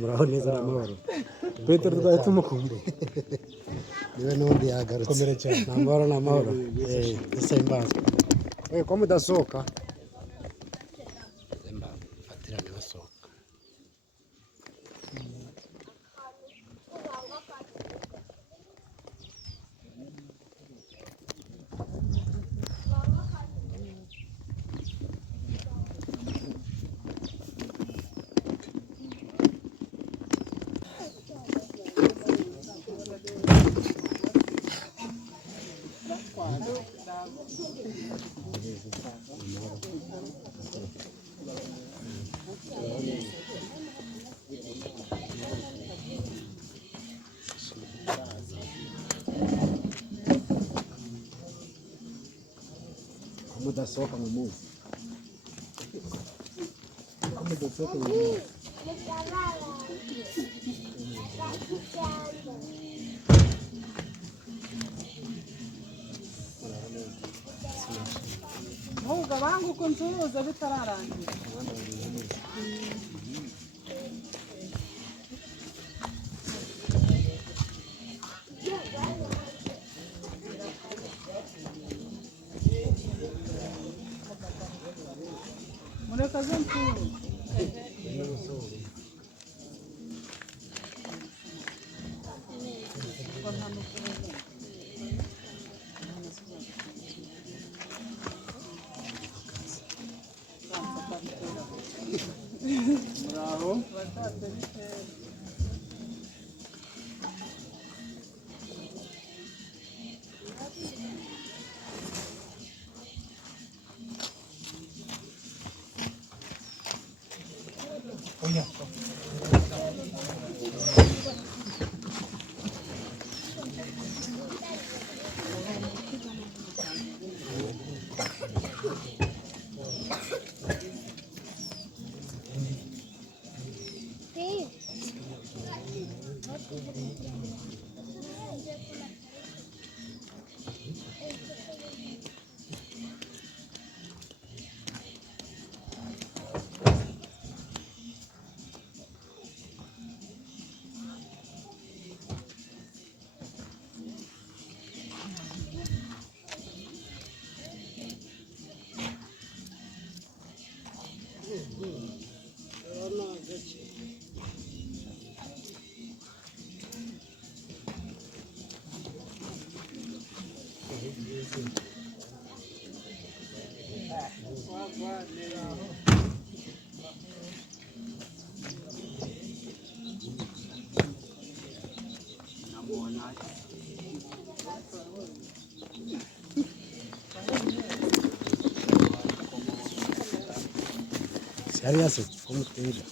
muraho neza n'amahoro. Petero twari tumukumbuye. Niwe n'undi yagarutse. Komera cyane. N'amahoro n'amahoro. Ese mbazwa. We ko mudasohoka? Zemba fatira niwe asohoka. Mudasohoka mu munsi. Mudasohoka mu munsi. ahubwo abanga uko ncuruza bitararangira. Mureka zo ncuruza. Bravo. Serious, como esteja.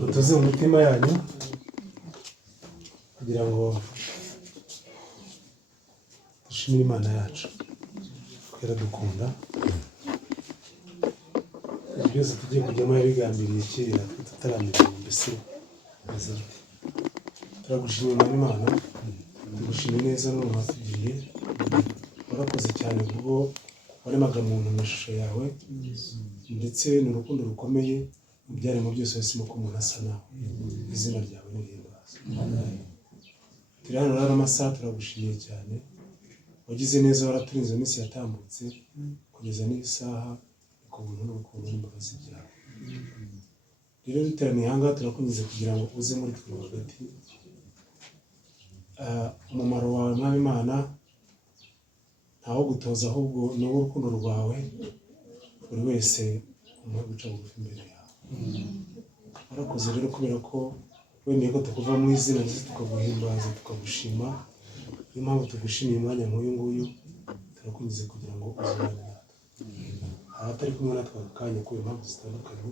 mutuze mu mitima yanyu kugira ngo dushimire Imana yacu iradukunda. Byose tugiye kujyamo yabigambiriye kera tutaramenya mbese turagushimira Imana, tugushimira neza n'umuntu watugiriye. Warakoze cyane kubwo waremaga muntu mu ishusho yawe, ndetse n'urukundo rukomeye mu byaremwe byose wahisemo ko umuntu asa nawe. Izina ryawe nirihimbazwe. Turi hano rero amasaha, turagushimiye cyane. Wagize neza, waraturinze iminsi yatambutse kugeza n'isaha, ku buntu n'urukundo n'imbabazi byawe. Rero duteraniye aha ngaha turakunyuze kugira ngo uze muri twe hagati. Umumaro wawe Mwami Imana ntawo gutoza, ahubwo ni urukundo rwawe buri wese umuhe guca bugufi imbere yawe. Warakoze rero kubera ko wemeye ko tukuva mu izina ndetse tukaguhimbaza tukagushima. Niyo mpamvu tugushimiye umwanya nk'uyu nguyu, turakunyuze kugira ngo uzubane natwe. Abatari kumwe natwe aka kanya kubera impamvu zitandukanye,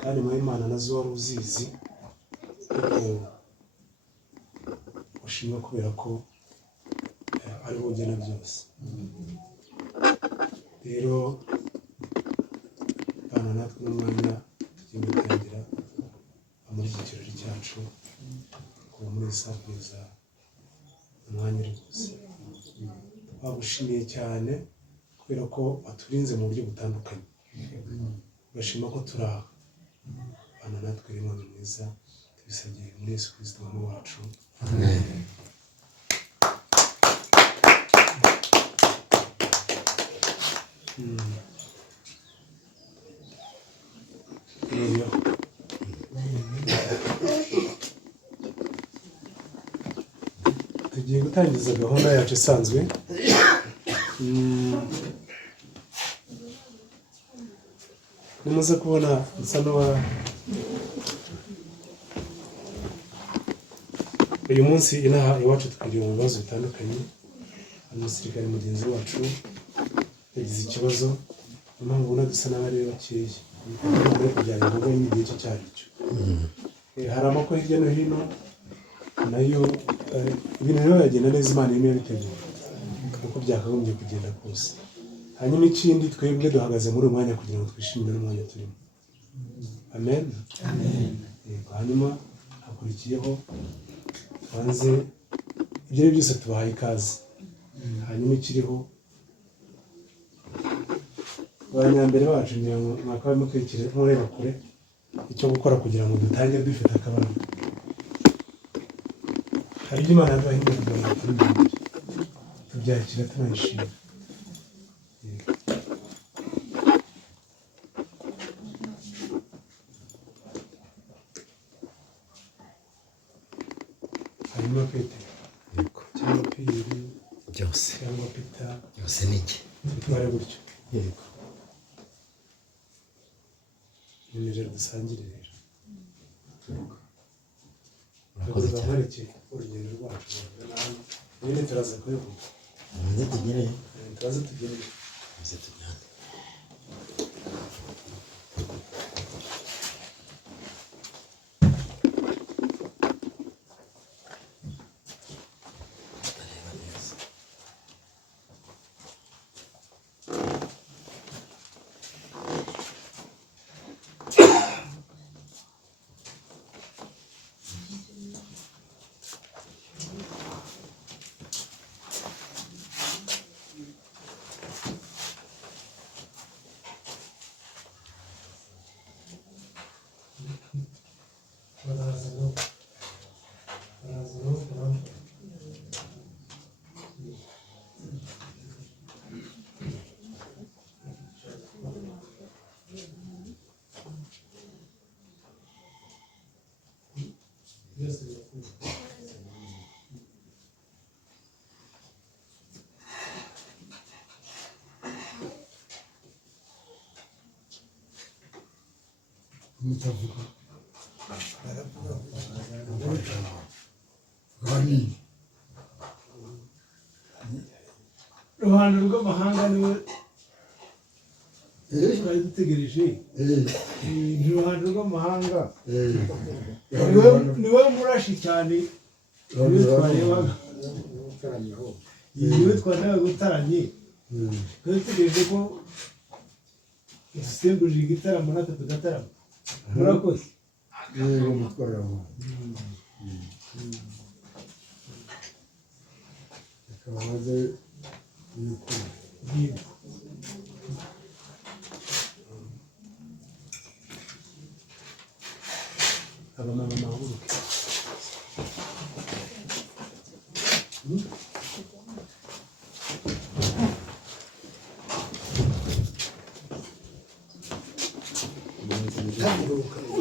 kandi Mwami Imana nazo wari uzizi, ariko ushimwa kubera ko ari wowe ugena byose. Rero bana natwe n'umwanya tugiye gutangira muri iki kirori cyacu, kuba muri saa kugeza umwanya uri gusa. Twagushimiye cyane kubera ko waturinze mu buryo butandukanye, ugashima ko turi aha. Bana natwe rero Mwami mwiza, tubisabye muri Yesu Kristo Umwami wacu. Amen. Tugiye gutangiza gahunda yacu isanzwe. Nimuze kubona nsa n'uwa uyu munsi inaha iwacu twiriwe mu bibazo bitandukanye. Umusirikare mugenzi wacu yagize ikibazo, niyo mpamvu ubona dusa n'abari bakeya, ari kujyana ingoga n'igihe cye cyaricyo. Hari amakuru hirya no hino, nayo ibintu rero yagenda neza, Imana irimo yabitegura uko byakagombye kugenda kose. Hanyuma ikindi, twebwe duhagaze muri uyu mwanya kugira ngo twishimire n'umwanya turimo. Amen. Hanyuma hakurikiyeho hanze, ibyo ari byose tubahaye ikaze. Hanyuma ikiriho, abanyambere bacu ngira ngo mwaka mukurikire mureba kure icyo gukora kugira ngo dutangire dufite akabano. Hari ibyo Imana yaduhaye kugira ngo tubyakire tunayishimira. Hanyuma Petero cyangwa Piyeri byose cyangwa Pita byose ni iki bitware gutyo. yego Ni rero dusangire rero. urakoze cyane. Mwerekeye urugendo rwacu nyine turaza kubivuga. Muze tugereyo. Turaza tugereyo. Muze tujyane. mutavuga gani ruhando rw'amahanga niwe twari dutegereje ni ruhando rw'amahanga niwe murashi cyane niwe twarebaga niwe twarebaga gutaranye twari dutegereje ko dusembuje igitaramo natwe tugatarama murakoze yego mutwara aho akaba maze yuko abamama mahuruke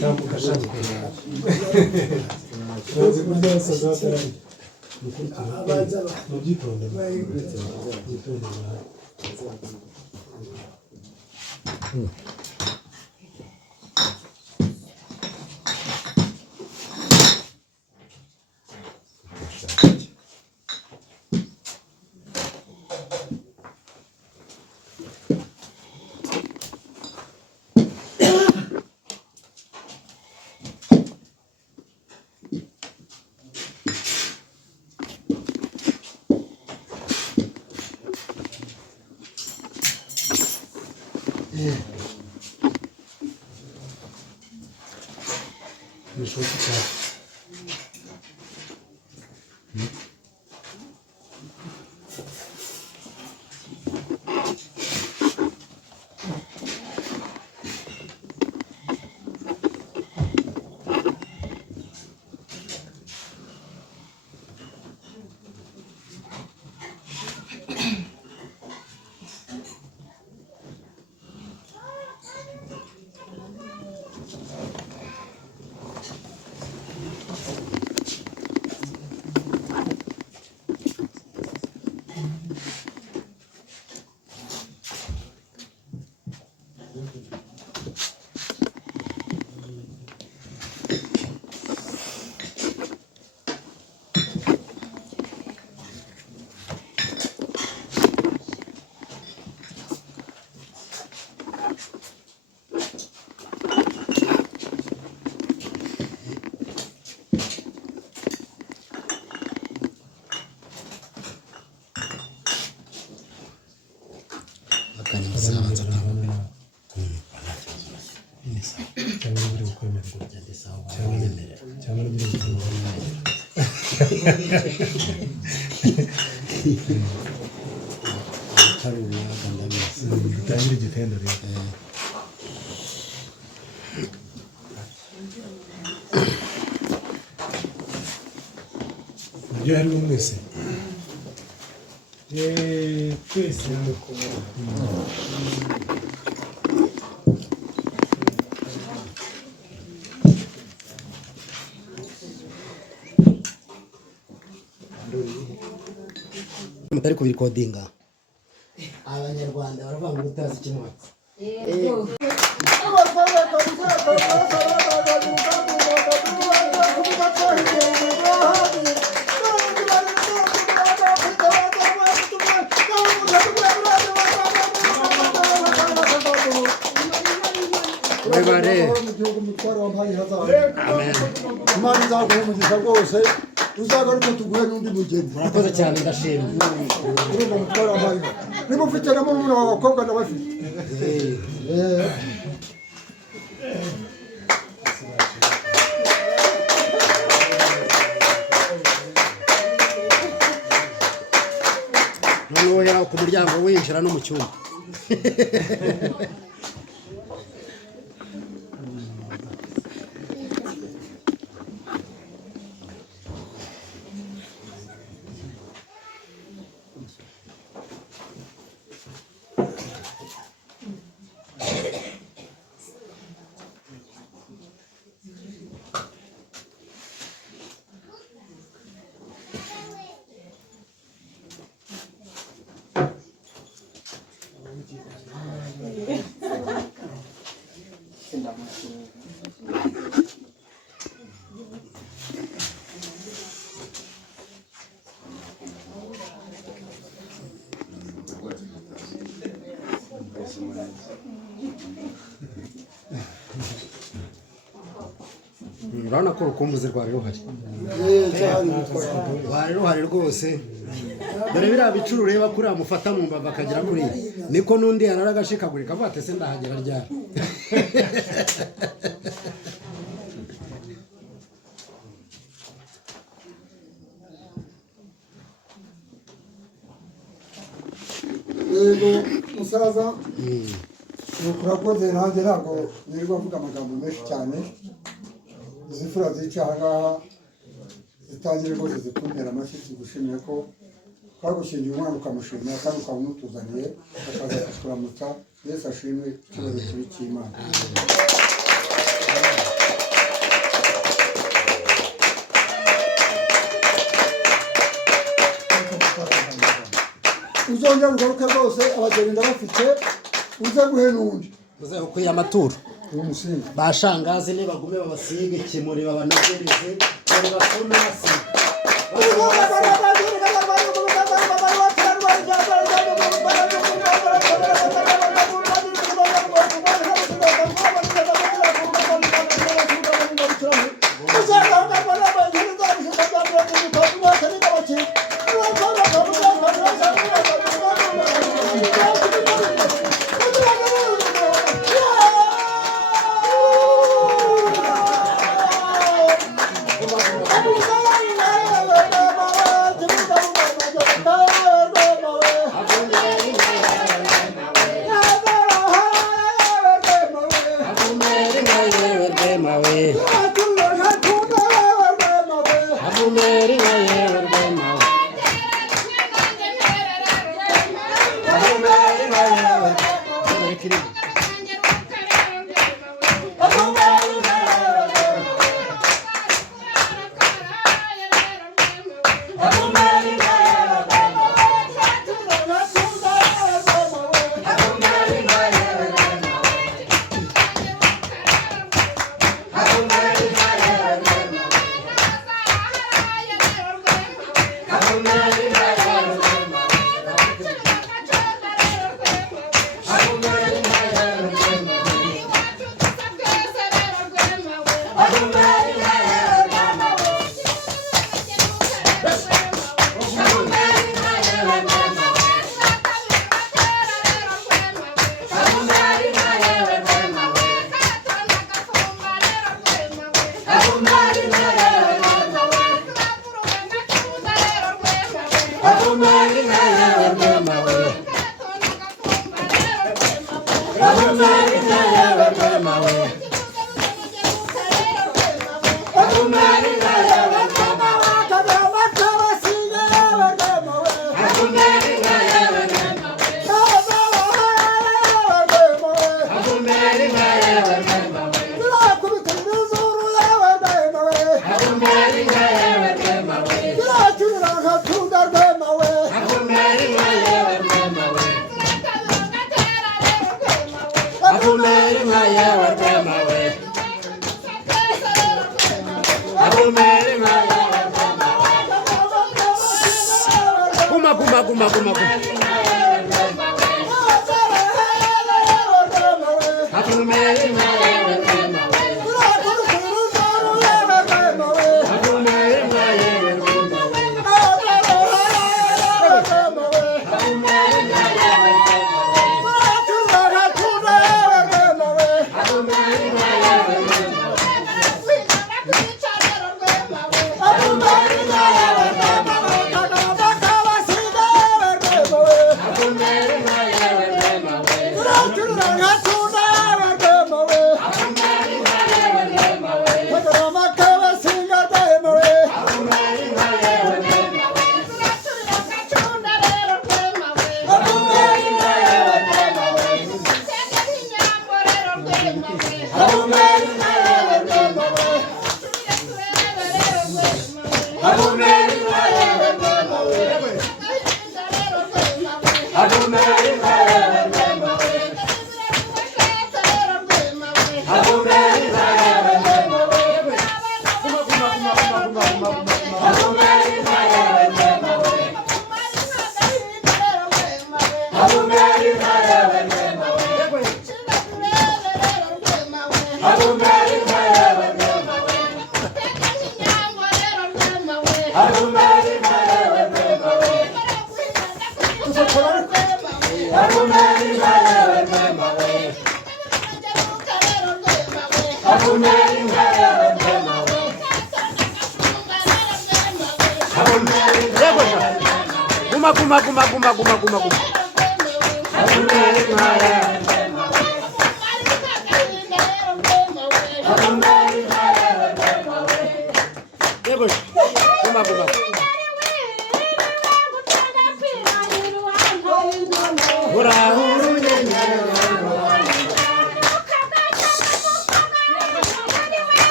tambuka shambuka tuzi kurya basaza batarari mubyitonde mubyitonde bishoboka cyane Azabanza akabona cyangwa buri kwemerwa cyangwa buri kwemerwa dutangire igitendo rero ibyo harimo mwese twese mutari kubirikodinga abanyarwanda baravuga ngo utazi ikimwatsi imana izaguha umugisha rwose uzagaruke tuguhe n'undi mugeni murakoze cyane ndashimye urumva mutwara wampaye niba ufite na murumuna wawe abakobwa ndabafite noneho yaba ku muryango winjira no mu cyumba urabona ko urukumbuzi rwari ruhari rwari ruhari rwose dore biriya bicuru ureba kuriya mufata mu mbavu akagera kuri niko n'undi yarara agashikagurika avuga ati ese ndahagera ryari yego musaza urakoze nanjye ntabwo nirirwa mvuga amagambo menshi cyane izi fura zica aha ngaha zitangire rwose zikumbera amashyi tugushimiye ko twagushingiye umwana ukamushimira kandi ukaba umutuzaniye akaza kukuramutsa Yesu ashimwe ikibazo kibi cy'Imana uzongera ugaruke rwose abageni ndabafite uze guhe n'undi uze ukwiye amaturo bashangazi nibagume babasige kimuri babanagerize bari bakunasi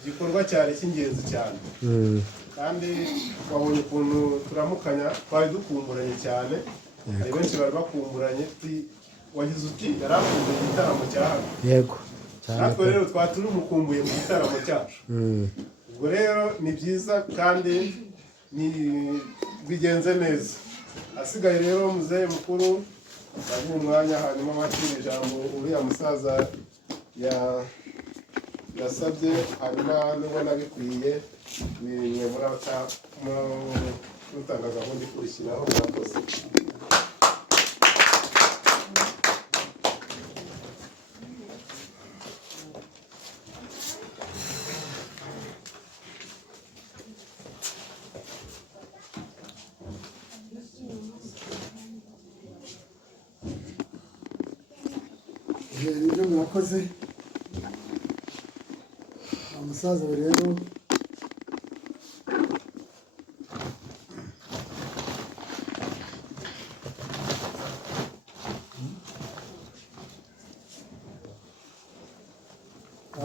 igikorwa cyari cy'ingenzi cyane kandi wabonye ukuntu turamukanya twari dukumburanye cyane hari benshi bari bakumburanye wagize uti yarakumbuye igitaramo cya hano yego natwe rero twari turimukumbuye mu gitaramo cyacu ubwo rero ni byiza kandi bigenze neza asigaye rero muzehe mukuru ndaguha umwanya hanyuma wakira ijambo uriya musaza yasabye hanyuma nubona bikwiye bimwe mutanga gahunda ikurikiraho murakoze. nibyo mwakoze umusaza we rero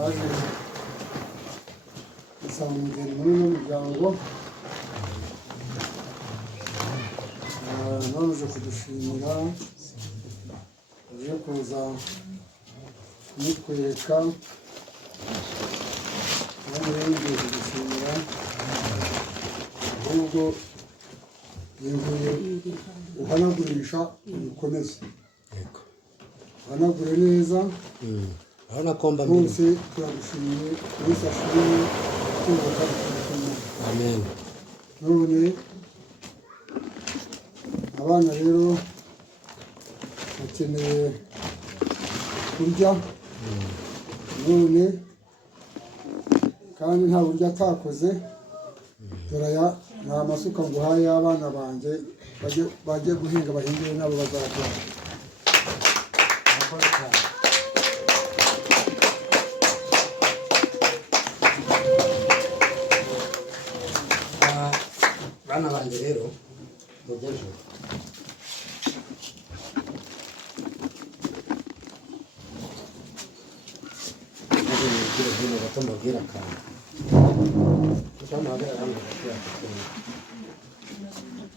aje gusaba umugeni muri uno muryango none uje kudushimira uje kuza kumutwereka kandi rero ngiye kugushimira ahubwo yemeye uhanagurisha ubikomeze uhanagure neza urabona ko mba bose turagushimiye wese ashimye kubaka ikinyarwanda. amen none abana rero bakeneye kurya none kandi nta buryo atakoze dore aya ni amasuka nguhaye y'abana banjye bajye guhinga bahingire nabo bazakora. bana banjye rero mugejeje mbabwira akantu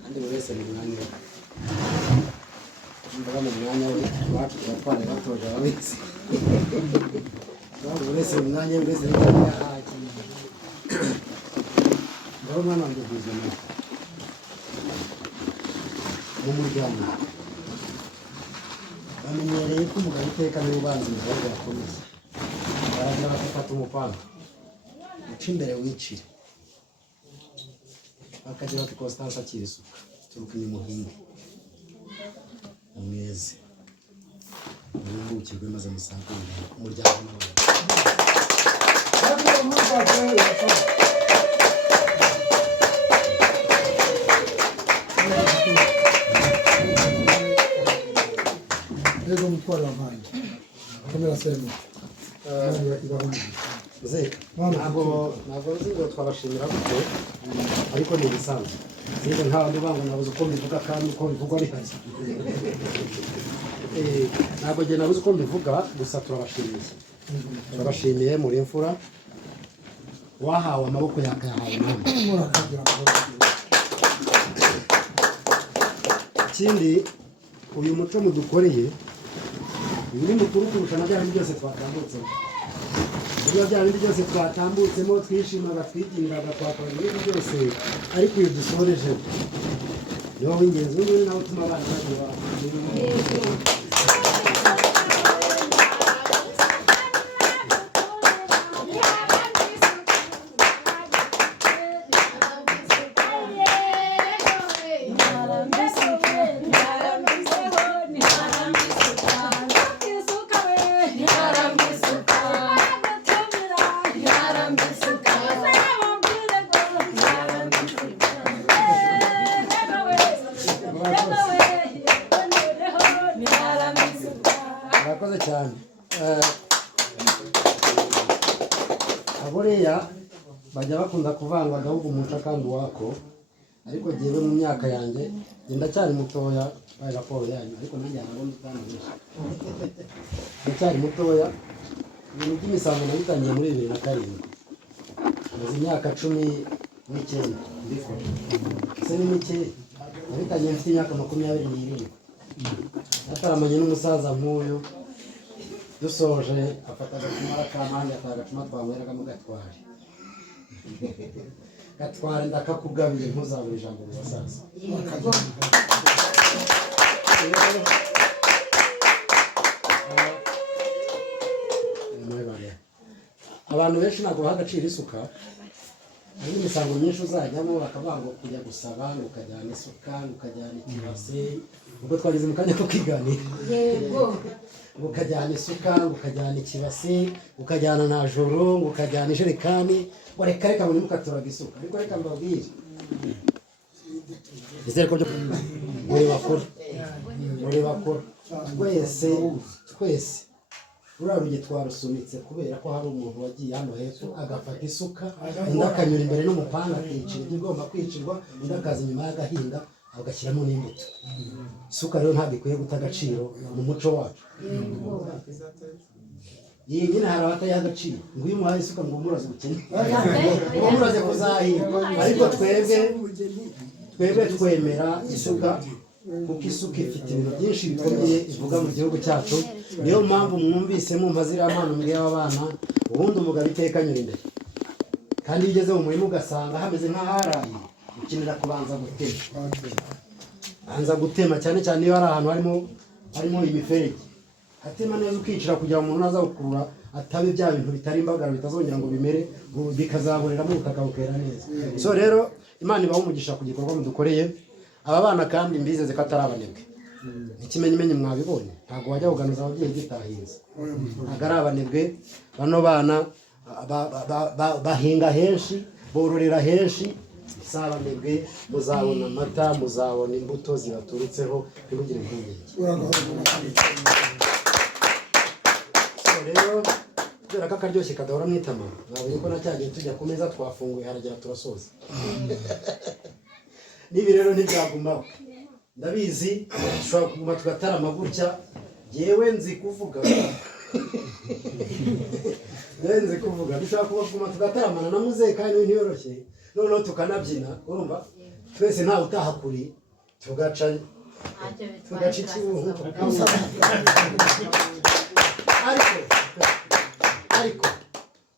kandi buri wese mu mwanya mbaga mu mwanya we iwacu turatwara batoje ababizi buri wese mu mwanya we buri wese ngaho mwana wanjye bwizima mu muryango bamenyereye ko umugabo iteka niwe ubanza umugabo yakomeza baragira bagafata umupanga uca imbere wicire bakagira bati Constance akira isuka turuka nimuhinge umweze muruhukirwe maze musagurire umuryango n'abantu. rero mutwara wampaye kamera sema ntabwo nzi ngo twabashimira gute ariko ni ibisanzwe Niba nta ndubanga nabuze uko mbivuga kandi uko bivugwa ari hazi. Ntabwo njye nabuze uko mbivuga gusa turabashimiye. Turabashimiye muri imfura. Wahawe amaboko yakahawe namwe. Ikindi uyu muco mudukoreye biri mukuru kurusha na bya bindi byose twatambutsemo. Bya bindi byose twatambutsemo twishimaga twiginiraga twakora ibintu byose ariko iyo dusoreje niwo w'ingenzi n'ubundi nawe utuma abana bagira murakoze cyane. Aburiya bajya bakunda kuvanga agahugu umuco kandi uwako, ariko jyewe mu myaka yanjye ndacyari mutoya bari raporo yanyu, ariko nanjye nabona utandukanye ndacyari mutoya. Ibintu by'imisango nabitangiye muri 2007, maze imyaka 19 mbikora. Se ni mike nabitangiye mfite imyaka 27. Nataramanye n'umusaza nk'uyu dusoje afata agacuma arakamanje atanga agacuma twanyweragamo gatware ndakakugabiye ntuzabura ijambo mu basaza. Abantu benshi ntabwo baha agaciro isuka. Hari imisango myinshi uzajyamo bakavuga ngo kujya gusaba ngo ukajyana isuka ngo ukajyana ikibase, ubwo twageze mu kanya ko kwiganira. Yego. Ngo ukajyana isuka ngo ukajyana ikibase, ukajyana na joro ngo ukajyana ijerekani, ngo reka muri mukaturaga isuka. Ariko reka mbabwire izere ko muri bakora twese ruriya rugi twarusunitse kubera ko hari umuntu wagiye hano hepfo agafata isuka, undi akanyura imbere n'umupanga akicira igomba kwicirwa, undi akaza inyuma y'agahinda agashyiramo n'imbuto. Isuka rero ntabwo ikwiye guta agaciro mu muco wacu. Iyi nyine hari abatayiha agaciro ngo iyo umuhaye isuka ngo umuraze ubukene, ngo umuraze kuzahirwa, ariko twebwe twemera isuka kuko isuka ifite ibintu byinshi bikomeye ivuga mu gihugu cyacu. Niyo mpamvu mwumvise mumva ziriya mpano mbwiye abana, ubundi umugabo iteka anyura imbere, kandi iyo ugeze mu murima ugasanga hameze nk'aharaye ukenera kubanza gutema. Banza gutema cyane cyane iyo hari ahantu harimo imiferege, atema neza ukicira kugira ngo umuntu naza gukurura atabe bya bintu bitari imbagara bitazongera ngo bimere bikazaborera mu butaka bukera neza. So rero Imana ibaha umugisha ku gikorwa mudukoreye. Aba bana kandi mbizeze ko atari abanebwe. Ikimenyimenyi mwabibonye, ntabwo wajya kuganuza ababyeyi gitahinze, ntabwo ari abanebwe. Bano bana bahinga henshi, bororera henshi, si abanebwe. Muzabona amata, muzabona imbuto zibaturutseho, ntibugire impungenge. Rero kubera ko akaryoshye kadahora mu itama, nabonye ko nacyagiye tujya ku meza twafunguye haragera turasoza. Nibi rero ntibyagumaho, ndabizi dushobora kuguma tugatarama gutya. Yewe nzi kuvuga dushobora kuguma tugataramana na muzehe kandi ibintu yoroshye, noneho tukanabyina. Urumva twese ntawe utaha kuri tugaca ikibuno. Ariko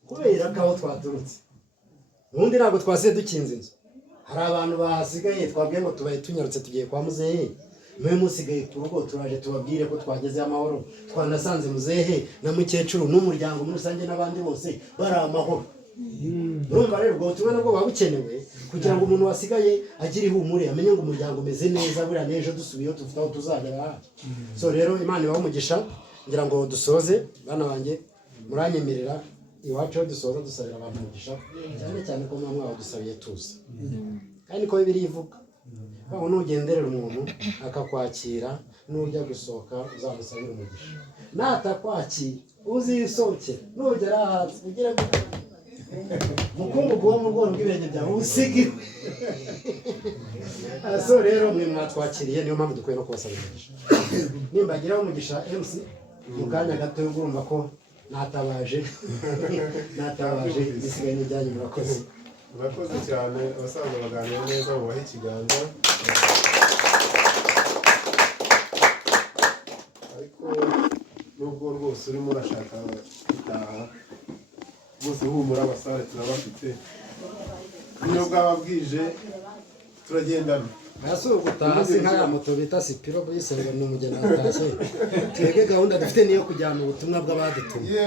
kubera ko aho twaturutse ubundi ntabwo twasize dukinze inzu. Hari abantu basigaye twabwiye ngo tubaye tunyarutse tugiye kwa muzehe, mwe musigaye ku rugo turaje tubabwire ko twagezeyo amahoro, twanasanze muzehe na mukecuru n'umuryango muri rusange n'abandi bose bari amahoro. Urumva rero ubwo butumwa nabwo buba bukenewe kugira ngo umuntu wasigaye agire ihumure, amenye ngo umuryango umeze neza, buriya n'ejo dusubiyeho dufite aho tuzajya. So rero Imana ibaha umugisha. Ngira ngo dusoze bana banjye, muranyemerera iwacu aho dusoza dusabira abantu umugisha, cyane cyane ko mwamwe wadusabiye tuza. Kandi ko Bibiliya ivuga ngo nugenderera umuntu akakwakira, nujya gusohoka uzamusabira umugisha. Natakwakira uzisohoke, nugera hasi ugire mukungugu wo mu bworo bw'ibirenge byawe usigiwe. so rero mwe mwatwakiriye niyo mpamvu dukwiye no kubasabira nimbagiraho umugisha MC mu kanya gato urumva ko natabaje bisigaye n'ibyanyu murakoze murakoze cyane abasaza baganira neza bubaha ikiganza ariko nubwo rwose urimo urashaka gutaha bose humura abasare turabafite niyo bwaba bwije turagendana Asuye gutaha si nk'aya moto bita sipiro bise ngo ni umugeni atashye twebwe gahunda dufite niyo kujyana ubutumwa bw'abadutumye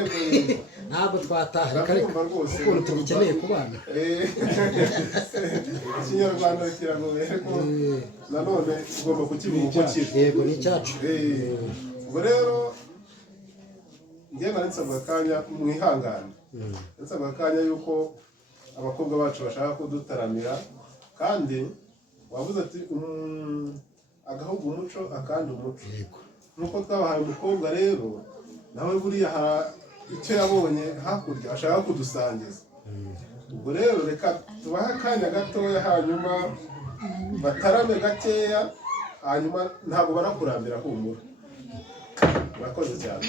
ntabwo twataha ariko ukuntu tubikeneye kubana ikinyarwanda kiragoye ariko nanone ugomba kukivuga uko kiri yego ni icyacu ubwo rero njye nari nsabwa akanya mwihangane nsabwa akanya yuko abakobwa bacu bashaka kudutaramira kandi wavuze ati agahugu umuco akandi umuco nuko twabahaye umukobwa rero nawe buriya icyo yabonye hakurya ashaka kudusangiza ubwo rero reka tubahe akanya gatoya hanyuma batarame gakeya hanyuma ntabwo barakurambira humura murakoze cyane